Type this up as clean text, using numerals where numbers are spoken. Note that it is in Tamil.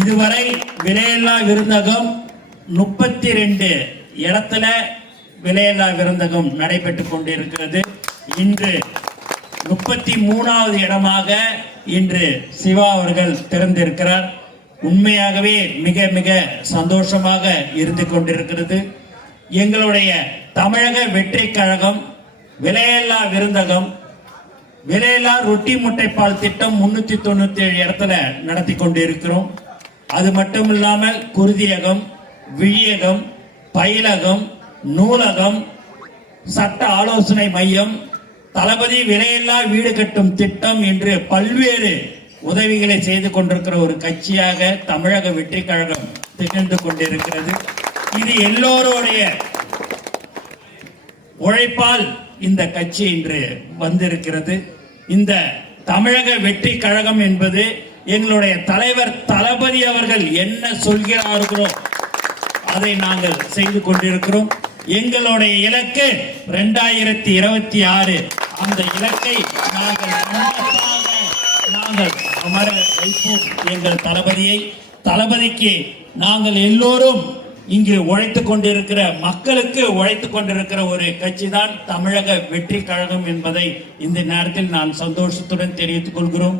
இதுவரை விலையில்லா விருந்தகம் 32 இடத்துல விலையில்லா விருந்தகம் நடைபெற்றுக் கொண்டிருக்கிறது. இன்று 33வது இடமாக இன்று சிவா அவர்கள் திறந்திருக்கிறார். உண்மையாகவே மிக மிக சந்தோஷமாக இருந்து கொண்டிருக்கிறது. எங்களுடைய தமிழக வெற்றி கழகம் விலையில்லா விருந்தகம், விலையில்லா ரொட்டி முட்டைப்பால் திட்டம் 397 இடத்துல நடத்தி கொண்டிருக்கிறோம். அது மட்டும் இல்லாமல் குருதியகம், விழியகம், பயிலகம், நூலகம், சட்ட ஆலோசனை மையம், தளபதி விலையில்லா வீடு கட்டும் திட்டம் என்று பல்வேறு உதவிகளை செய்து கொண்டிருக்கிற ஒரு கட்சியாக தமிழக வெற்றி கழகம் திகழ்ந்து கொண்டிருக்கிறது. இது எல்லோருடைய உழைப்பால் இந்த கட்சி இன்று வந்திருக்கிறது. இந்த தமிழக வெற்றி கழகம் என்பது எங்களுடைய தலைவர் தளபதி அவர்கள் என்ன சொல்கிறார்களோ அதை நாங்கள் செய்து கொண்டிருக்கிறோம். எங்களுடைய இலக்கு 2026. அந்த இலக்கை நாங்கள் அமர வைப்போம். எங்கள் தளபதிக்கு நாங்கள் எல்லோரும் இங்கு உழைத்துக் கொண்டிருக்கிற மக்களுக்கு உழைத்துக் கொண்டிருக்கிற ஒரு கட்சி தான் தமிழக வெற்றி கழகம் என்பதை இந்த நேரத்தில் நான் சந்தோஷத்துடன் தெரிவித்துக் கொள்கிறோம்.